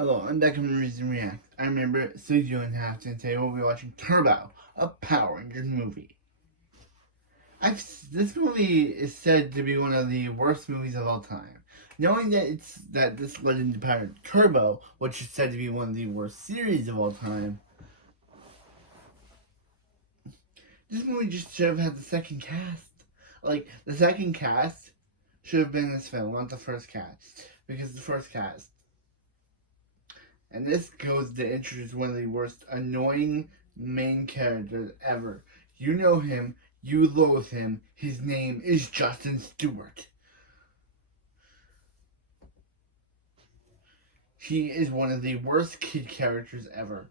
Hello, I'm back from Reason React. I remember Studio and Half, and today we'll be watching Turbo, a Power Rangers movie. This movie is said to be one of the worst movies of all time. Knowing that this led into Power Turbo, which is said to be one of the worst series of all time, this movie just should have had the second cast. Like, the second cast should have been in this film, not the first cast. Because the first cast. And this goes to introduce one of the worst annoying main characters ever. You know him, you loathe him, his name is Justin Stewart. He is one of the worst kid characters ever.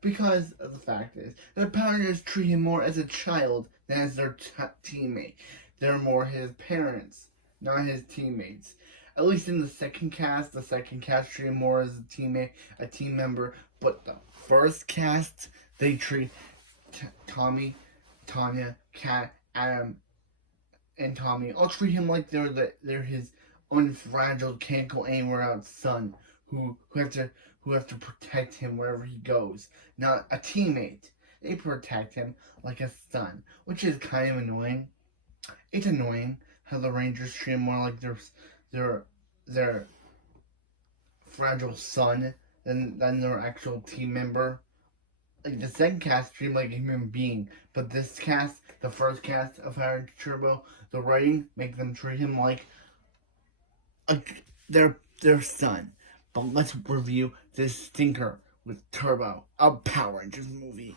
Because of the fact is, their parents treat him more as a child than as their teammate. They're more his parents, not his teammates. At least in the second cast treat him more as a teammate, a team member. But the first cast, they treat Tommy, Tanya, Kat, Adam, and Tommy all treat him like they're his unfragile, can't go anywhere out son who have to protect him wherever he goes, not a teammate. They protect him like a son, which is kind of annoying. It's annoying how the Rangers treat him more like their fragile son than their actual team member. Like, the second cast treat him like a human being, but this cast, the first cast of Power Turbo, the writing makes them treat him like their son. But let's review this stinker with Turbo, a Power Rangers movie.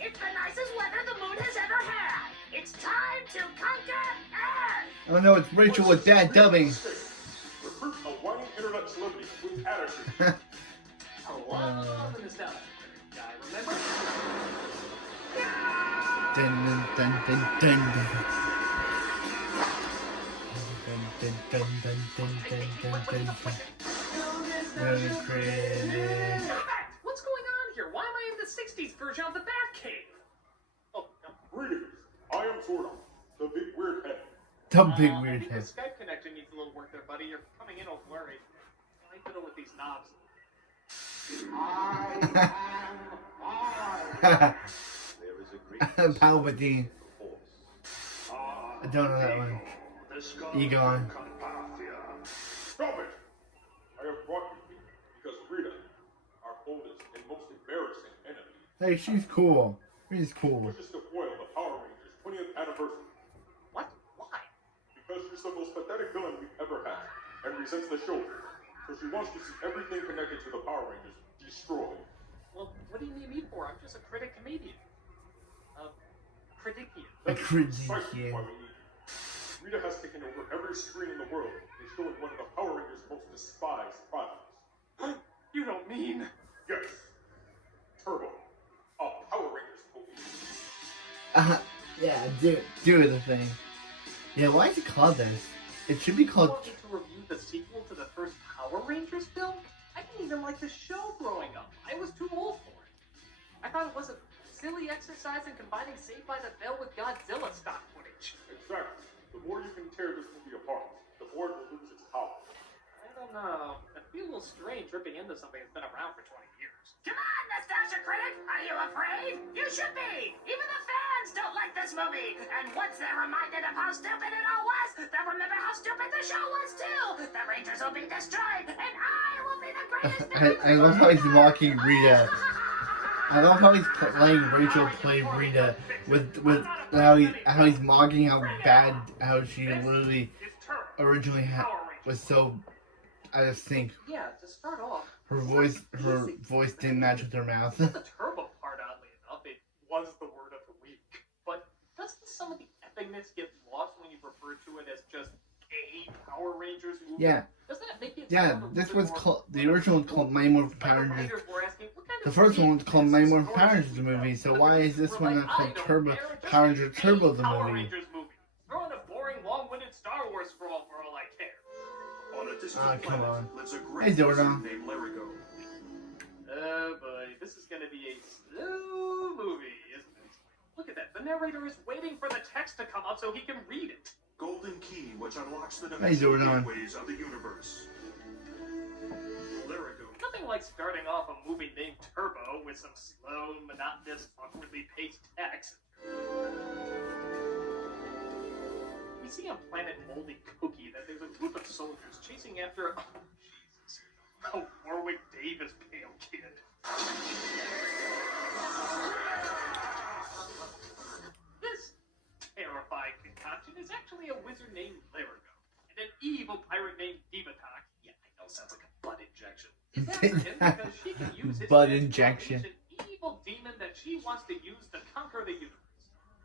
It's the nicest weather the moon has ever had. It's time to conquer Earth. Oh no, it's Rachel with bad dubbing. Recruit a whining internet celebrity with attitude. Hello, the nostalgia guy, remember? Dun dun dun dun dun dun. Dun dun dun dun dun dun dun. Critic. What's going on here? Why am I in the 60s version of the Batcave? Oh, no. Greetings. I am Zordon, the big weird head. The big I weird think head. the Skype connection needs a little work there, buddy. You're coming in all blurry. I fiddle with these knobs. Palpatine. I don't know that one. Egon. Stop it! I have brought you here because Rita, our oldest and most embarrassing enemy, Hey, she's cool. She's cool. wishes to foil the Power Rangers 20th anniversary What? Why? because she's the most pathetic villain we've ever had and resents the show. So she wants to see everything connected to the Power Rangers destroyed. Well, what do you need me for? I'm just a critic comedian. Critician. A That's critician. precisely why we need you. Rita has taken over every screen in the world and showing one of the Power Rangers' most despised products. You don't mean... Yes, Turbo, a Power Rangers movie. Yeah, do the thing. Yeah, why is it called this? It should be You called. want me to review the sequel to the first Power Rangers film? I didn't even like the show growing up. I was too old for it. I thought it was a silly exercise in combining Saved by the Bell with Godzilla stock footage. Exactly. The more you can tear this movie apart, the more it will lose its power. I don't know. I feel a little strange ripping into something that's been around for 20 years. Come on, Nostalgia Critic! Are you afraid? You should be! Even the fans don't like this movie! And once they're reminded of how stupid it all was, they'll remember how stupid the show was too! The Rangers will be destroyed, and I will be the greatest I love how he's mocking Rita. I love how he's letting Rachel play Rita with how he's mocking how she literally originally was so out of sync. Yeah, to start off, Her voice didn't match with her mouth. the turbo part, oddly enough, it was the word of the week. But doesn't some of the epicness get lost when you refer to it as just a Power Rangers movie? Yeah. Doesn't that make it Yeah, sound a this little was bit called, the more original was called Mighty Morphin Power like the Rangers. writers were asking, what kind The of first one was called uniqueness Mighty is Morphin Power Orange Rangers the Juice? movie, so The why Rangers is this were one like, not called I don't Turbo care, just Power make Rangers a Turbo the Power movie? Rangers movie. Throw in a boring, long-winded Star Wars scroll for all I care. On a distant Come planet on. lives a Hey, great Zordon. person named Larigo. Oh boy, this is gonna be a slow movie, isn't it? Look at that, the narrator is waiting for the text to come up so he can read it. Golden key which unlocks the Hey, dimensional Zordon. gateways of the universe. like starting off a movie named Turbo with some slow, monotonous, awkwardly paced text. We see on Planet Moldy Cookie that there's a group of soldiers chasing after a Warwick Davis pale kid. This terrifying concoction is actually a wizard named Larigo and an evil pirate named Divatok. Yeah, I know, sounds like a butt injection. Is after him because she can use his Butt magic to injection. unleash an evil demon that she wants to use to conquer the universe.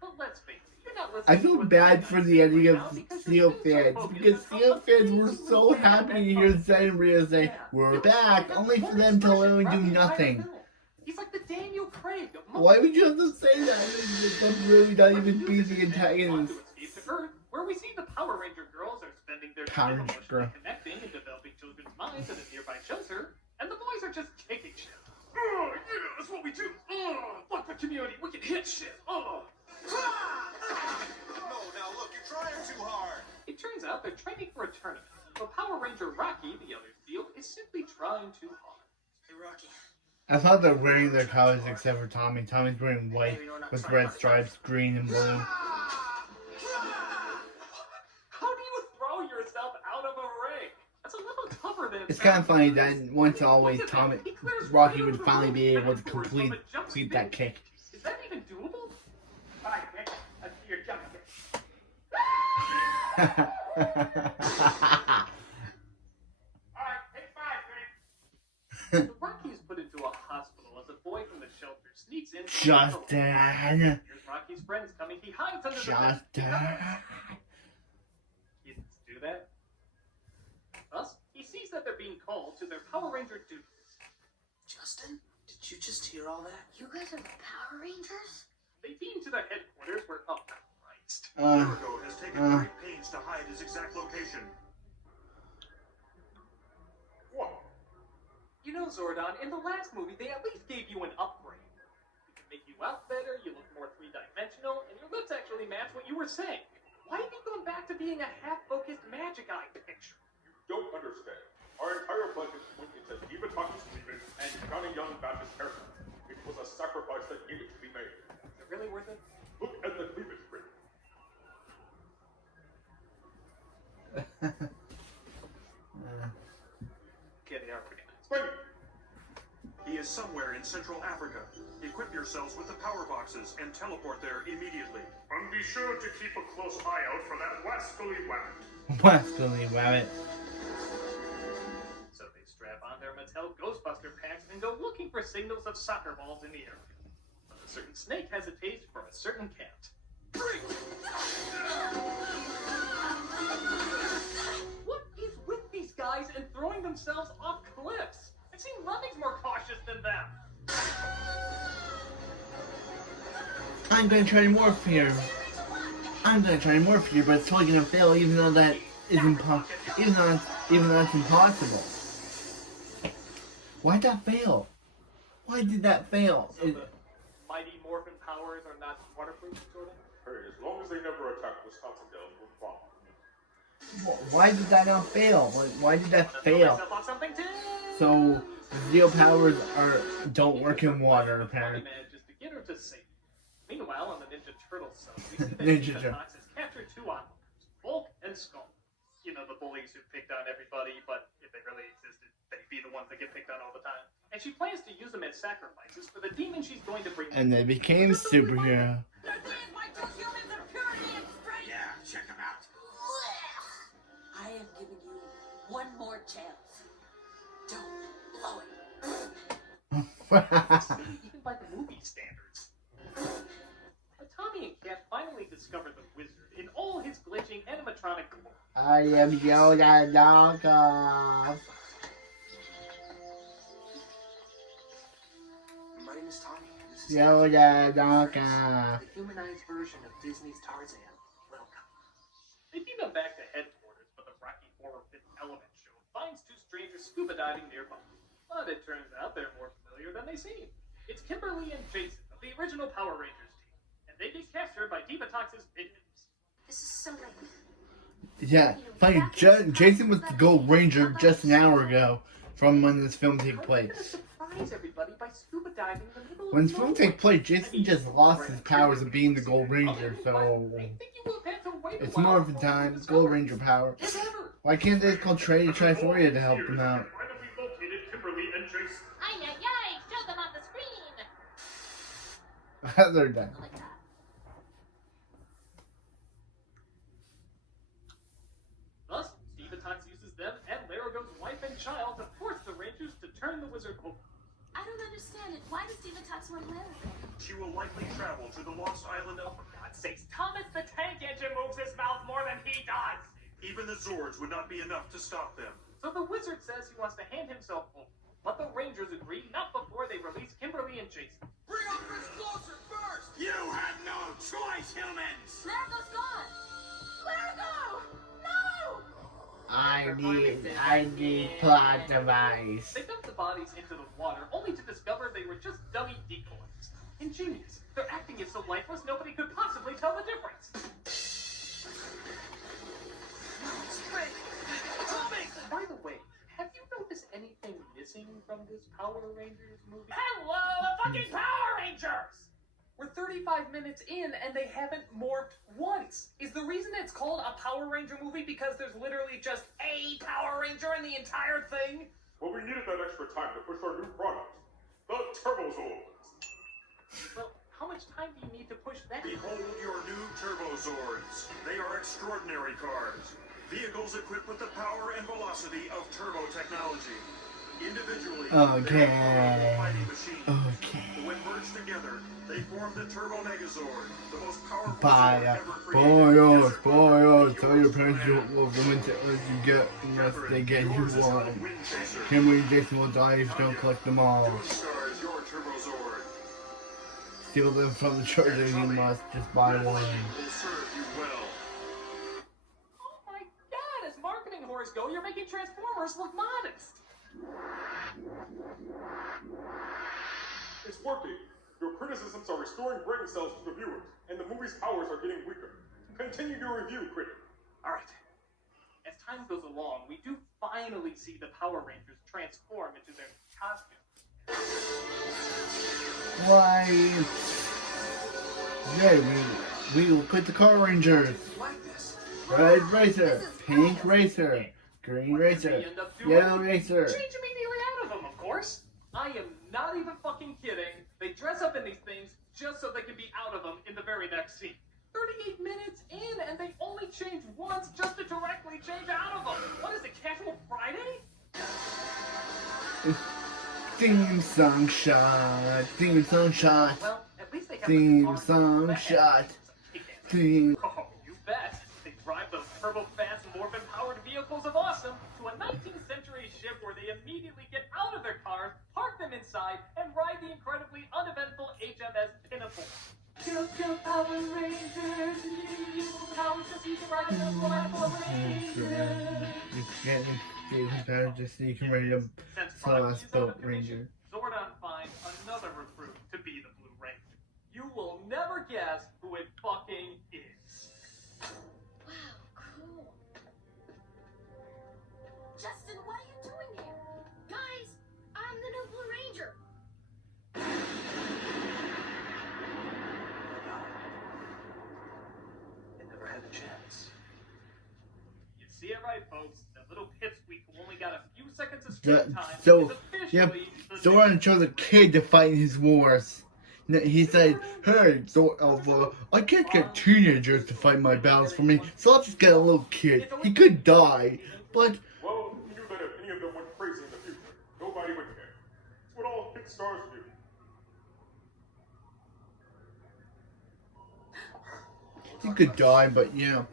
But let's face it, you're not I listening feel to a bad thing for I the say ending right of now because Seal you're too fans focused because on Seal how fans were amazing so we happy to are. hear Zed and Rhea say, "We're back," only for them to literally do nothing. He's like the Daniel Craig of Why would you have to say that? That's really not even be the antagonist. Where we see the Power Ranger girls are spending their Power time Ranger girl. emotionally connecting and developing children's minds at a nearby shelter, and the boys are just kicking shit. Oh, yeah, that's what we do. Oh, fuck the community. We can hit shit. Oh. No, now look, you're trying too hard. It turns out they're training for a tournament, but Power Ranger Rocky, the others feel, is simply trying too hard. Hey, Rocky. I thought they're wearing their colors except for Tommy. Tommy's wearing white with red stripes, green and blue. How do you throw yourself out of a ring? That's a little tougher than It's kind of funny that once always Rocky would finally be able to complete that kick. Is that even doable? Alright, Nick, let's see your jump kick. Alright, take 5, Nick. So Rocky is put into a hospital as a boy from the shelter sneaks in. Justin. Here's Rocky's friends coming. He hides under the bed. Justin. Kids do that. Thus, he sees that they're being called to their Power Ranger duties. Justin, did you just hear all that? You guys are the Power Rangers? They beam to their headquarters where, oh, Christ. Jericho has taken great pains to hide his exact location. What? You know, Zordon, in the last movie, they at least gave you an upgrade. We can make you out better, you look more three-dimensional, and your lips actually match what you were saying. Why have you gone back to being a half-focused magic eye picture? You don't understand. Our entire budget went into Divatoki's treatment and Johnny Young Bash's haircut. It was a sacrifice that needed to be made. Is it really worth it? Look at the cleavage print. Okay, they are pretty nice. Spring! He is somewhere in Central Africa. Equip yourselves with the power boxes and teleport there immediately. And be sure to keep a close eye out for that wascally wabbit. Wascally Wabbit. So they strap on their Mattel Ghostbuster packs and go looking for signals of soccer balls in the area. But a certain snake has a taste for a certain cat. What is with these guys and throwing themselves off cliffs? I've seen lemmings more cautious than them. I'm gonna try to morph here. But it's totally gonna fail, even though that is even though that's impossible. Why'd that fail? Why did that fail? So the mighty morphin powers are not waterproof, sort of? Hey, as long as they never attack Wisconsin Dells, we're fine. Why did that not fail? Why did that Wanna throw fail? myself off something too? So Zeo powers don't work in water, Bonnie apparently. manages to get her to safety. Meanwhile, on the Ninja Turtle side, we see that Ninja Divatox has captured 2 onlookers, Bulk and Skull. You know, the bullies who picked on everybody, but if they really existed, they'd be the ones that get picked on all the time. And she plans to use them as sacrifices for the demon she's going to bring. And they became superhero. Yeah, check him out. I am giving you one more chance. Don't blow it. Even by the movie standards. But Tommy and Kat finally discover the wizard in all his glitching animatronic glory. I am Yoda knockoff. My name is Tommy. This is Yoda knockoff. the humanized version of Disney's Tarzan. Welcome. They beam them back to headquarters, but the Rocky Horror Fifth Element show finds 2 strangers scuba diving nearby. But it turns out they're more familiar than they seem. It's Kimberly and Jason of the original Power Rangers team, and they get captured by Divatox's minions. This is so late. Yeah, funny. Jason was the Gold Ranger just an hour ago, from when this film takes How are you place. gonna surprise everybody by scuba diving in the middle of When this film nowhere? takes place, Jason just lost his powers of being the Gold Ranger, so I think you will have to wait a it's while more of the before you time discover Gold Ranger power. whatever. Why can't they call Triforia to help them out? Randomly located Kimberly and Jason. Ay, ay, ay! Show them on the screen! They're done. Like that. Thus, Stevatox uses them and Larago's wife and child to force the Rangers to turn the wizard over. I don't understand it. Why does Stevatox want Larago? She will likely travel to the lost island of... For God's sakes, Thomas the Tank Engine moves his mouth more than he does! Even the Zords would not be enough to stop them. So the wizard says he wants to hand himself over. But the Rangers agree not before they release Kimberly and Jason. Bring Optimus closer first! You had no choice, humans! Larago's gone! Larago! No! I need plot device. They dumped the bodies into the water, only to discover they were just dummy decoys. Ingenious. Their acting is so lifeless, nobody could possibly tell the difference. By the way, have you noticed anything missing from this Power Rangers movie? Hello, fucking Power Rangers! We're 35 minutes in and they haven't morphed once. Is the reason it's called a Power Ranger movie because there's literally just a Power Ranger in the entire thing? Well, we needed that extra time to push our new product, the Turbozords. Well, how much time do you need to push that? Behold your new Turbozords. They are extraordinary cars. Vehicles equipped with the power and velocity of turbo technology. Individually, they are powerful fighting machines. Okay. When merged together, they form the Turbo Megazord, the most powerful Bye. Zord ever created. Boyos. Tell your parents you will limit it as you get unless they get you Yours is how the one. Wind Chaser. Kimberly and Jason will die if you don't collect them all. Two stars, your Turbozord. Steal them from the charger, you must just buy one. Will serve you well. Oh my god, as marketing whores go, you're making Transformers look modest. It's working. Your criticisms are restoring brain cells to the viewers, and the movie's powers are getting weaker. Continue your review, critic. Alright. As time goes along, we do finally see the Power Rangers transform into their costumes. Why? Yeah, we will quit the Car Rangers. Like this. Red Racer, Pink Racer, Green Racer, We end up doing Yellow Racer. change immediately out of them, of course. I am not even fucking kidding. They dress up in these things just so they can be out of them in the very next scene. 38 minutes in and they only change once just to directly change out of them. What is it, Casual Friday? Theme song shot, theme song shot, Well, at least they have theme the car song that shot, has kick-ass. theme. Oh, you bet. They drive those turbo-fast, morphin-powered vehicles of awesome to a 19th century ship where they immediately get out of their cars, park them inside, and ride the incredibly uneventful HMS Pinnacle. Go, Power Rangers! You powers just you can ride a Power Ranger! You can't do his power just so you can ready to Since sell Prodigy us is out Boat of commission, Ranger. Zordon finds another recruit to be the Blue Ranger. You will never guess who it fucking is. Wow, cool. Justin, what are you doing here? Guys, I'm the new Blue Ranger. It never had a chance. You see it right, folks. That little pipsqueak who only got a few seconds of screen time So, is yep, officially the Zordon chose a kid to fight his wars. He said, hey, I can't get teenagers to fight my battles for me, so I'll just get a little kid. He could die, but Well, he knew that if any of them went crazy in the future, nobody would care. It's what all hit stars do. he could die, but yeah,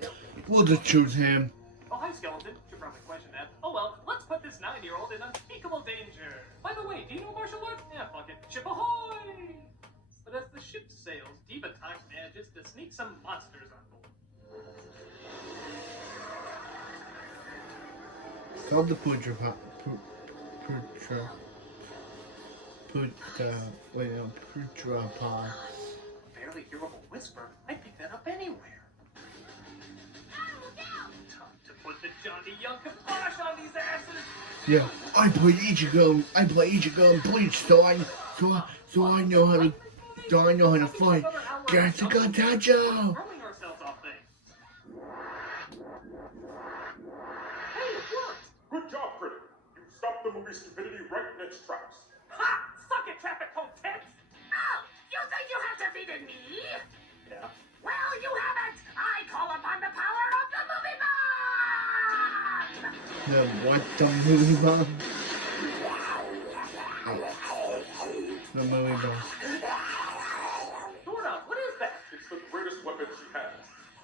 we'll just choose him. Oh, hi, Skeleton. Should probably question that. Oh well, let's put this 9-year-old in unspeakable danger. By the way, do you know martial arts? Yeah, fuck it. Ship ahoy! But as the ship sails, Divatox manages to sneak some monsters on board. Tell the Putra Pod. Putra Pod. Barely hearable whisper. I pick that up anywhere. Ah, look out! Time to put the Johnny Young Kabosh on these asses. Yeah, I play Ichigo and Bleach, so I know how to fight. Gatsuka Tacho! Throwing ourselves off things. Hey, it worked! Good job, critic. You stopped the movie's stupidity right in its tracks. Ha! Suck it, traffic cone tits! Oh, you think you have defeated me? Yeah. Well, you haven't. I call upon the power of the movie bomb! What, the movie bomb? The movie bomb. Zordon, what is that? It's the greatest weapon she has.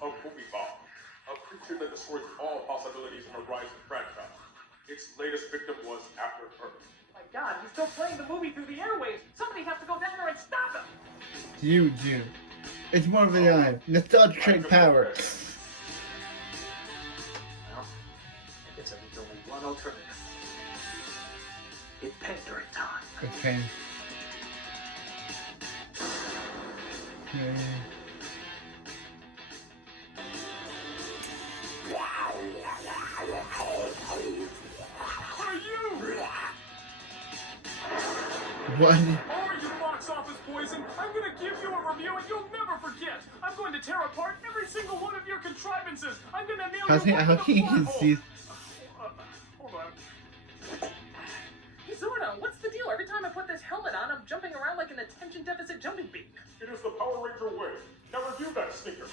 A movie bomb. A creature that destroys all possibilities in the Rise franchise. Its latest victim was After Earth. My God, he's still playing the movie through the airwaves. Somebody has to go down there and stop him. You do. It's more of a nostalgic power. Well, I guess there's only one alternative. It's pandering time. Okay. What? Or you box office poison, I'm gonna give you a review and you'll never forget. I'm going to tear apart every single one of your contrivances. I'm gonna nail you How can you see? Hold on. Hey, Zordon, what's the deal? Every time I put this helmet on, I'm jumping around like an attention deficit jumping bean. It is the Power Ranger way. Now review that stinker.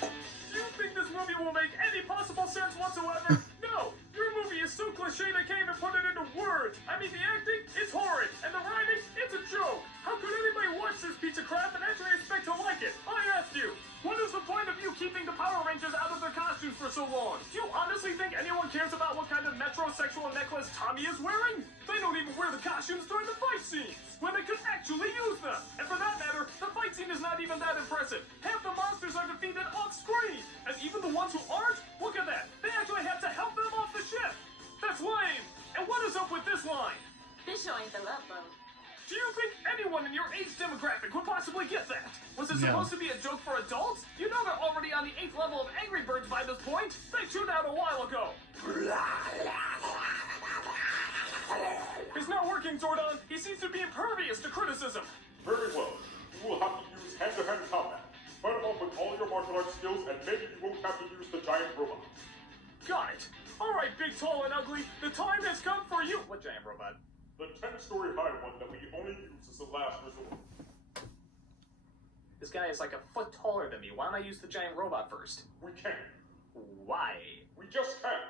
Do you think this movie will make any possible sense whatsoever? No! Your movie is so cliche they can't even put it into words. I mean, the acting, it's horrid. And the writing, it's a joke. How could anybody watch this piece of crap and actually expect to like it? I asked you. What is the point of you keeping the Power Rangers out of their costumes for so long? Do you honestly think anyone cares about what kind of metrosexual necklace Tommy is wearing? They don't even wear the costumes during the fight scenes, when they could actually use them. And for that matter, the fight scene is not even that impressive. Half the monsters are defeated off screen. And even the ones who aren't, look at that. They actually have to help them off the ship. That's lame. And what is up with this line? This show ain't the love boat. Do you think anyone in your age demographic would possibly get that? Was it No. supposed to be a joke for adults? You know they're already on the 8th level of Angry Birds by this point. They tuned out a while ago. It's not working, Zordon. He seems to be impervious to criticism. Very well. You will have to use hand-to-hand combat. Fight off with all your martial arts skills, and maybe you won't have to use the giant robot. Got it. All right, big, tall, and ugly. The time has come for you. What giant robot? The 10-story high one that we only use as a last resort. This guy is like a foot taller than me. Why don't I use the giant robot first? We can't. Why? We just can't.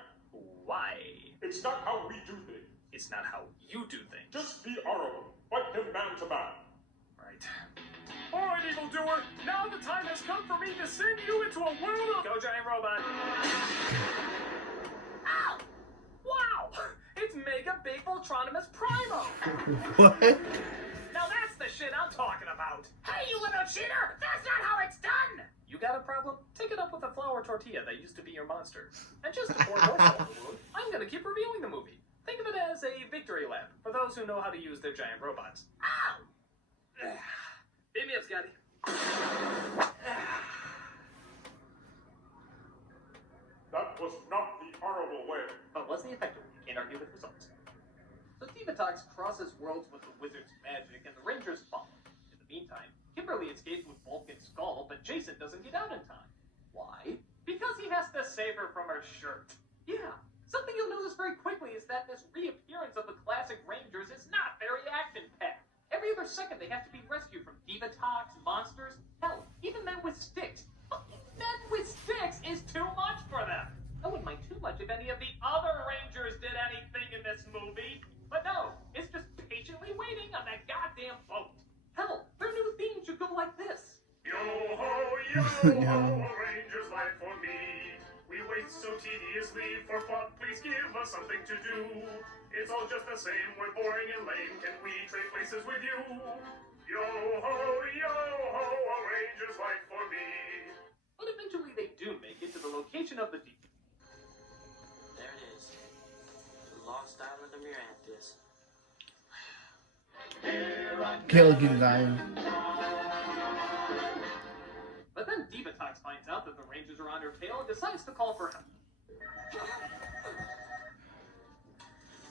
Why? It's not how we do things. It's not how you do things. Just be honorable. Fight him man to man. Right. All right, evildoer. Now the time has come for me to send you into a world of... Go, giant robot. Ow! Wow! It's Mega Big Voltronimous Primo! What? Now that's the shit I'm talking about! Hey, you little cheater! That's not how it's done! You got a problem? Take it up with the flour tortilla that used to be your monster. And just to pour more salt in the wound, I'm gonna keep reviewing the movie. Think of it as a victory lap for those who know how to use their giant robots. Ow! Beat me up, Scotty. That was not the honorable way. But was the effective one? You can't argue with results. So Divatox crosses worlds with the wizard's magic, and the Rangers follow. In the meantime, Kimberly escapes with Vulcan's skull, but Jason doesn't get out in time. Why? Because he has to save her from her shirt. Yeah. Something you'll notice very quickly is that this reappearance of the classic Rangers is not very action-packed. Every other second they have to be rescued from Divatox, monsters, hell, even men with sticks. Fucking men with sticks is too much for them. I wouldn't mind too much if any of the other Rangers did anything in this movie. But no, it's just patiently waiting on that goddamn boat. Hell, their new theme should go like this. Yo-ho, Yo. Rangers life for me. We wait so tediously for fun, please give us something to do. It's all just the same, we're boring and lame, can we trade places with you? Yo-ho, a Ranger's life for me. But eventually they do make it to the location of the deep. There it is. The lost island of Mirantis. Gilligan dying. But then Divatox finds out that the Rangers are on her tail and decides to call for help.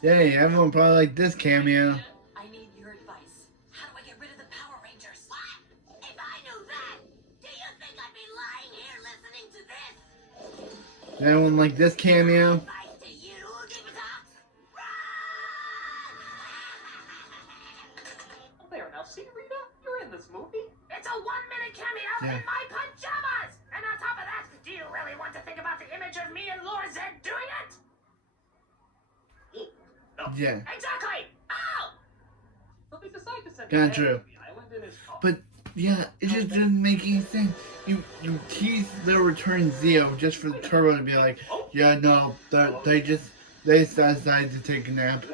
Yay, everyone probably like this cameo. I need your advice. How do I get rid of the Power Rangers? What? If I knew that, do you think I'd be lying here listening to this? Does anyone like this cameo? Advice to you, Divadox? Oh, there, now see, Rita? You're in this movie. It's a 1-minute cameo Yeah. in my pajamas! And on top of that, do you really want to think about the image of me and Lord Zed doing it? No. Yeah, Exactly! Oh! So they decide to send Kinda Ed true. to the island in his car. but yeah, it just doesn't make any sense. You tease their return Zeo just for Turbo to be like, yeah, no, they decided to take a nap.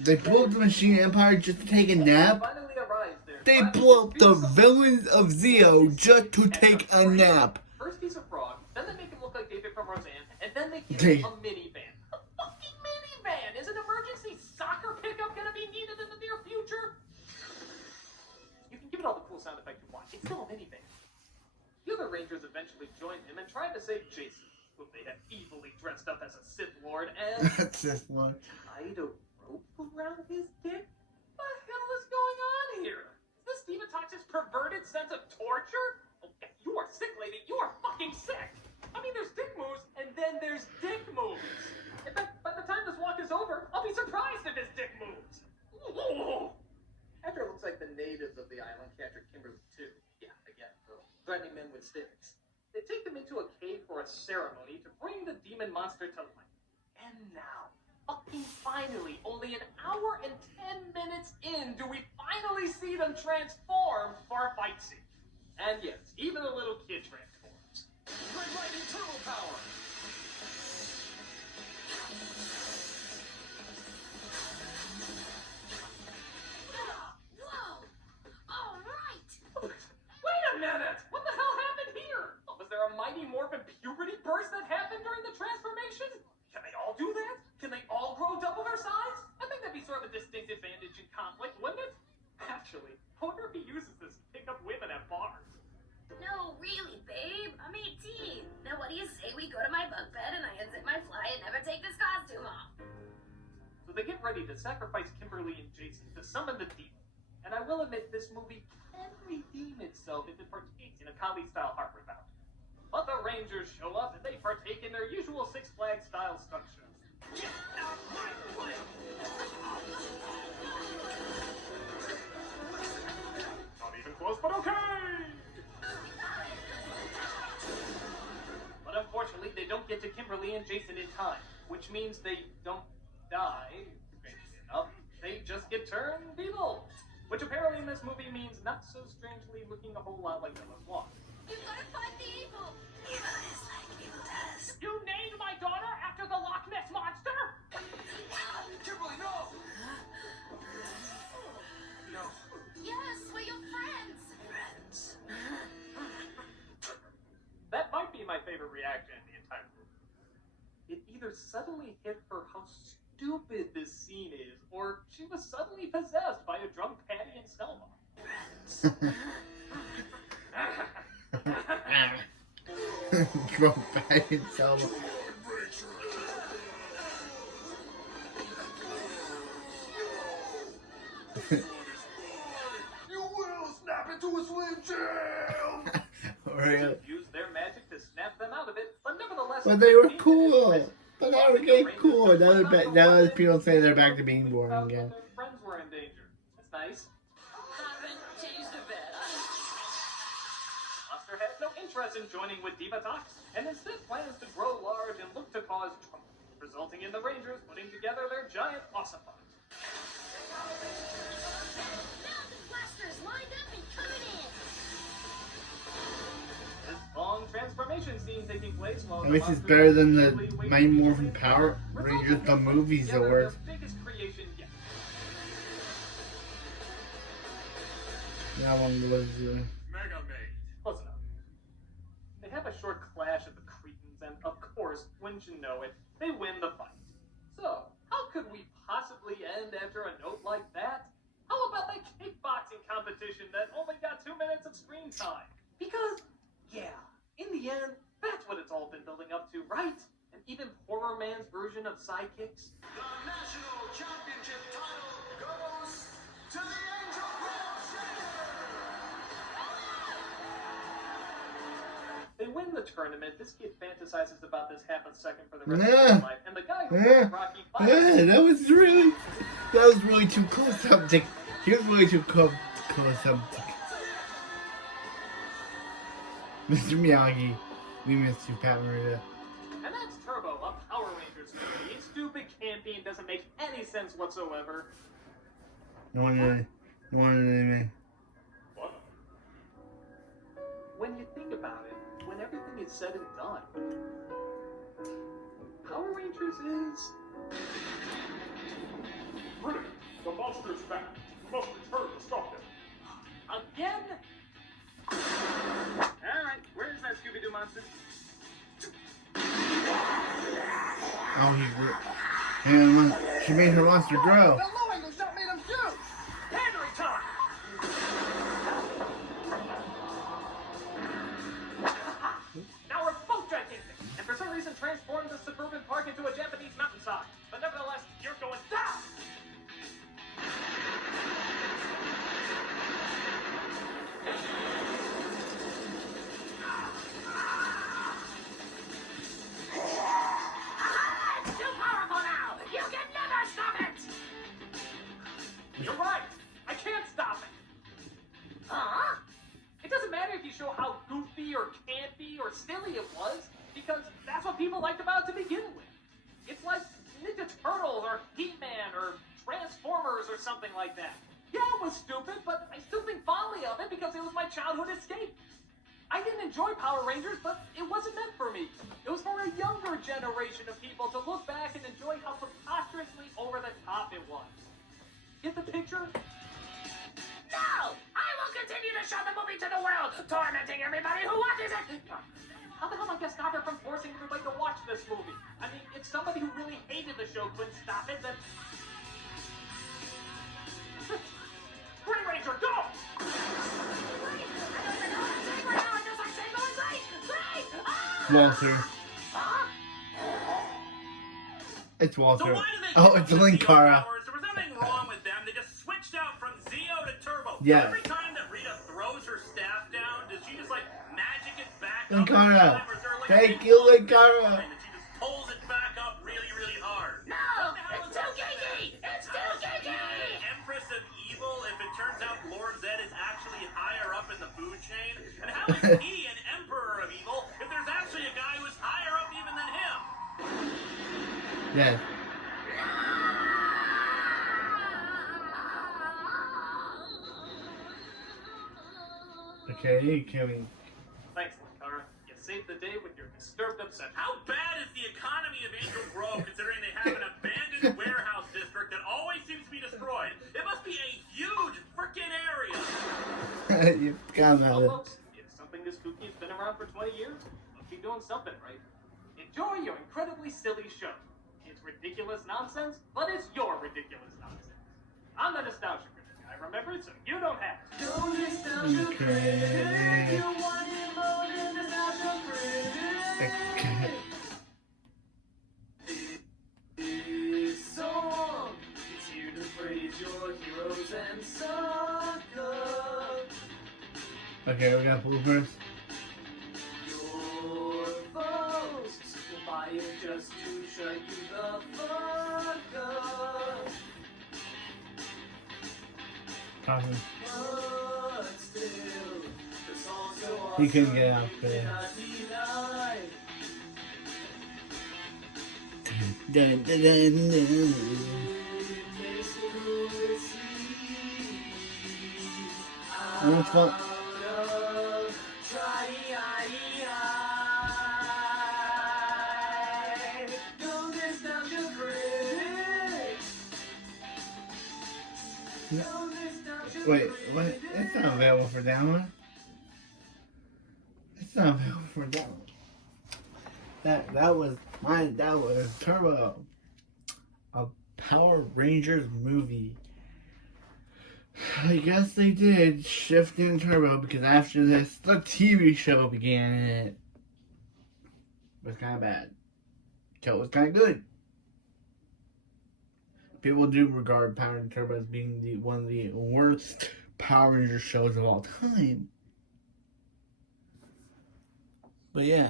They blew up the Machine Empire just to take a nap. Finally arrives there. They blew up the villains of Zeo just to take a nap. First he's a frog, then they make him look like David from Roseanne, and then they give They- him a minivan. A fucking minivan! Is an emergency soccer pickup gonna be needed in the near future? You can give it all the cool sound effects you want. It's still a minivan. The other Rangers eventually join him and try to save Jason, whom they have evilly dressed up as a Sith Lord and That's this one. tied a rope around his dick? What the hell is going on here? Is this Divatox's perverted sense of torture? Oh, yeah, you are sick, lady. You are fucking sick. I mean, there's dick moves, and then there's dick moves. In fact, by the time this walk is over, I'll be surprised if his dick moves. Ooh. After it looks like the natives of the island captured Kimberly too. Yeah, again, threatening men with sticks. They take them into a cave for a ceremony to bring the demon monster to life. And now, fucking finally, only an hour and 10 minutes in, do we finally see them transform for a fight scene. And yes, even a little kid transforms. Red Lightning Turbo Power! Whoa! All right! Wait a minute! What the hell happened here? Was there a Mighty Morphin puberty burst that happened during the transformation? Can they all do that? Can they all grow double their size? I think that'd be sort of a distinct advantage in conflict, wouldn't it? Actually, I wonder if he uses this to pick up women at bars. No, really, babe. I'm 18. Now, what do you say we go to my bunk bed and I unzip my fly and never take this costume off? So they get ready to sacrifice Kimberly and Jason to summon the demon. And I will admit, this movie can redeem itself if it partakes in a Kali-style heart rebound. But the Rangers show up and they partake in their usual Six Flags style stunt show. Not even close, but okay! But unfortunately, they don't get to Kimberly and Jason in time, which means they don't die, strangely enough. They just get turned evil, which apparently in this movie means not so strangely looking a whole lot like Bella's Wand. You've got to fight the evil. Evil is like evil does. You named my daughter after the Loch Ness Monster? Kimberly, no! No. Yes, we're your friends. Friends. That might be my favorite reaction in the entire movie. It either suddenly hit her how stupid this scene is, or she was suddenly possessed by a drunk Patty and Selma. Drunk back in Selma. You will snap into a Slim Jim! Really? Used their magic to snap them out of it, but nevertheless. But they were Demon cool. is But they were getting cool. Now that people say they're back to being boring again. Their friends were in danger. That's nice. Haven't changed a bit. Buster has no interest in joining with Divatox, and instead plans to grow large and look to cause trouble, resulting in the Rangers putting together their giant ossifiers. Mountain blasters lined up and coming in. This long transformation scene taking place while And this is better than the Mighty Morphin Power Rangers the movies awards. Biggest creation yet. That one was. Mega Mate. Close enough. They have a short clash at the Cretans, and of course, wouldn't you know it, they win the fight. So, how could we possibly end after a note like that? How about that kickbox boxing competition that only got 2 minutes of screen time. Because, yeah, in the end, that's what it's all been building up to, right? And even Horror Man's version of sidekicks. The national championship title goes to the Angel They win the tournament. This kid fantasizes about this half a second for the rest of his life. And the guy who played Rocky that was really too close up. He was really too close up. Mr. Miyagi, we missed you, Pat Morita. And that's Turbo, a Power Rangers movie. It's stupid, campy, and doesn't make any sense whatsoever. No one really. What? When you think about it, when everything is said and done, Power Rangers is... Critic, the monster's back. You must return to stop him. Again? Alright, where's that Scooby-Doo monster? Oh, she made her monster grow. The low angle shot made him shoot! Pandering time! Now we're both gigantic, and for some reason transformed the suburban park into a Japanese mountainside. But nevertheless, you're going down! It's too powerful now! You can never stop it! You're right! I can't stop it! Huh? It doesn't matter if you show how goofy or campy or silly it was, because that's what people liked about it to begin with. It's like Ninja Turtles or He-Man or Transformers or something like that. Yeah, it was stupid, but I still think fondly of it because it was my childhood escape. I didn't enjoy Power Rangers, but it wasn't meant for me. It was for a younger generation of people to look back and enjoy how preposterously over the top it was. Get the picture? No! I will continue to show the movie to the world, tormenting everybody who watches it! How the hell am I gonna stop her from forcing everybody to watch this movie? I mean, if somebody who really hated the show couldn't stop it, then... Green Ranger, go! Walter. It's So Walter. why do they Oh, give it's them the Zeo Linkara. powers? There was nothing wrong with them. They just switched out from Zeo to Turbo. Yeah. Every time that Rita throws her staff down, does she just like magic it back Linkara. up? Or is there, like, Thank a you, big Linkara. and she just pulls it back up really, really hard? No! It's too geeky! It's too geeky! Empress of Evil, if it turns out Lord Zed is actually higher up in the food chain? And how is he an Emperor of Evil if there's actually a guy who's higher up even than him? Yeah. Okay, Kevin. Thanks, Linkara. You saved the day with your disturbed obsession. How bad is the economy of Angel Grove considering they have an abandoned warehouse district that always seems to be destroyed? It must be a huge freaking area! You forgot about Well, it. folks, if something this kooky has been around for 20 years, must be doing something right. Enjoy your incredibly silly show. It's ridiculous nonsense, but it's your ridiculous nonsense. I'm the Nostalgia Critic. I remember it, so you don't have to. Okay. This song is here to praise your heroes and sucker. Okay, we got bloopers. Your foes will buy it just to shut you the fuck up. Probably. But still, the song's so He couldn't awesome, get out you there. cannot deny. Dun, dun, dun, dun. It makes the coolest scene And what's fun? out of try-I. No nostalgia critic. No nostalgia Wait, critic. what? It's not available for download. It's not available for download. That was Turbo, a Power Rangers movie. I guess they did shift in Turbo because after this, the TV show began and it was kind of bad. So it was kind of good. People do regard Power Rangers Turbo as being one of the worst Power Rangers shows of all time. But yeah,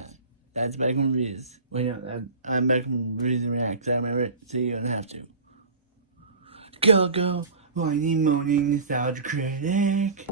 that's Back from Reviews. Well, yeah, I'm Back from Reviews and Reacts. I remember it, so you don't have to. Go, whiny, moaning, nostalgia critic.